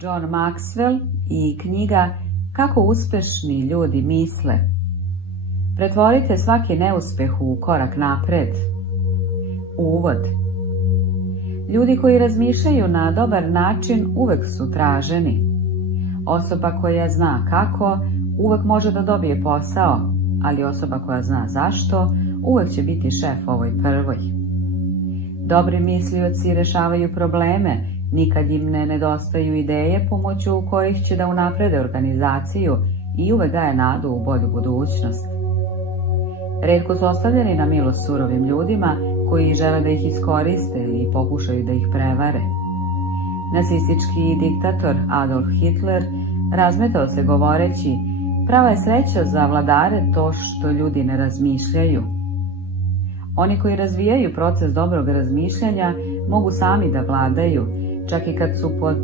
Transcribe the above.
John Maxwell i knjiga Kako uspešni ljudi misle. Pretvorite svaki neuspeh u korak napred. Uvod. Ljudi koji razmišljaju na dobar način uvek su traženi. Osoba koja zna kako uvek može da dobije posao, ali osoba koja zna zašto uvek će biti šef ovoj prvoj. Dobri mislioci rešavaju probleme, nikad im ne nedostaju ideje pomoću kojih će da unaprede organizaciju i uvek daje nadu u bolju budućnost. Retko su ostavljeni na milost surovim ljudima koji žele da ih iskoriste ili pokušaju da ih prevare. Nacistički diktator Adolf Hitler razmetao se govoreći: prava je sreća za vladare to što ljudi ne razmišljaju. Oni koji razvijaju proces dobrog razmišljanja mogu sami da vladaju, čak i kad su pod